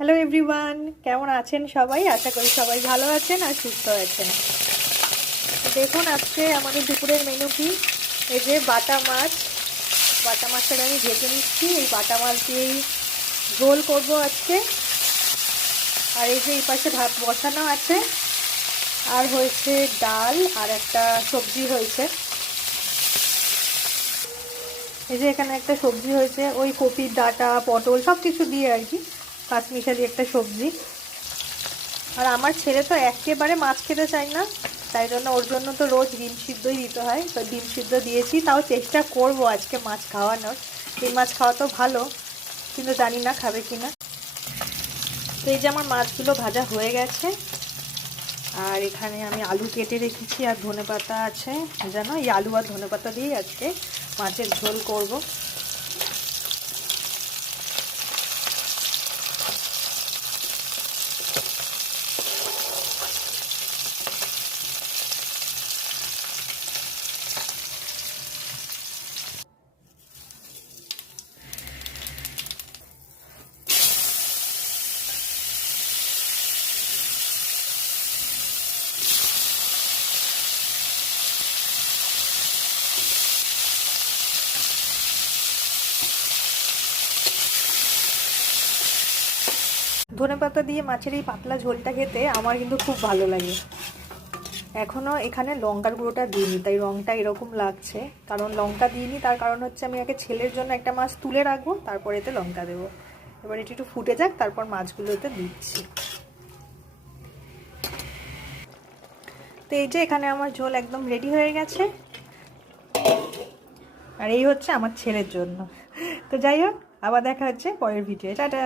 Hello everyone, কেমন আছেন সবাই? আশা করি সবাই ভালো আছেন আর সুস্থ আছেন। দেখুন আজকে আমাদের দুপুরের মেনু কি, এই যে বাটা মাছ। বাটা মাছটা আমি ভেজে নিচ্ছি। এই বাটা মাছ দিয়েই ঝোল করব আজকে। আর এই যে এই পাশে ভাত বসানো আছে, আর হয়েছে ডাল আর একটা সবজি হয়েছে। এই যে এখানে একটা সবজি হয়েছে, ওই কপির ডাঁটা পটল সব কিছু দিয়ে আর কি, পাঁচমিশালি একটা সবজি। আর আমার ছেলে তো একেবারে মাছ খেতে চায় না, তাই জন্য ওর জন্য তো রোজ ডিম সিদ্ধই দিতে হয়। তো ডিম সিদ্ধ দিয়েছি, তাও চেষ্টা করব আজকে মাছ খাওয়ানোর। এই মাছ খাওয়া তো ভালো, কিন্তু জানি না খাবে কি না। তো এই যে আমার মাছগুলো ভাজা হয়ে গেছে, আর এখানে আমি আলু কেটে রেখেছি আর ধনেপাতা আছে। জানো, এই আলু আর ধনেপাতা দিয়েই আজকে মাছের ঝোল করব। ধনেপাতা দিয়ে মাছের এই পাতলা ঝোলটা খেতে আমার কিন্তু খুব ভালো লাগে। এখনও এখানে লঙ্কার গুঁড়োটা দিইনি, তাই রঙটা এরকম লাগছে। কারণ লঙ্কা দিইনি, তার কারণ হচ্ছে আমি আগে ছেলের জন্য একটা মাছ তুলে রাখবো, তারপর এতে লঙ্কা দেবো। এবার এটি একটু ফুটে যাক, তারপর মাছগুলোতে দিচ্ছি। তো এই যে এখানে আমার ঝোল একদম রেডি হয়ে গেছে, আর এই হচ্ছে আমার ছেলের জন্য। তো যাই হোক, আবার দেখা হচ্ছে পরের ভিডিও। টাটা।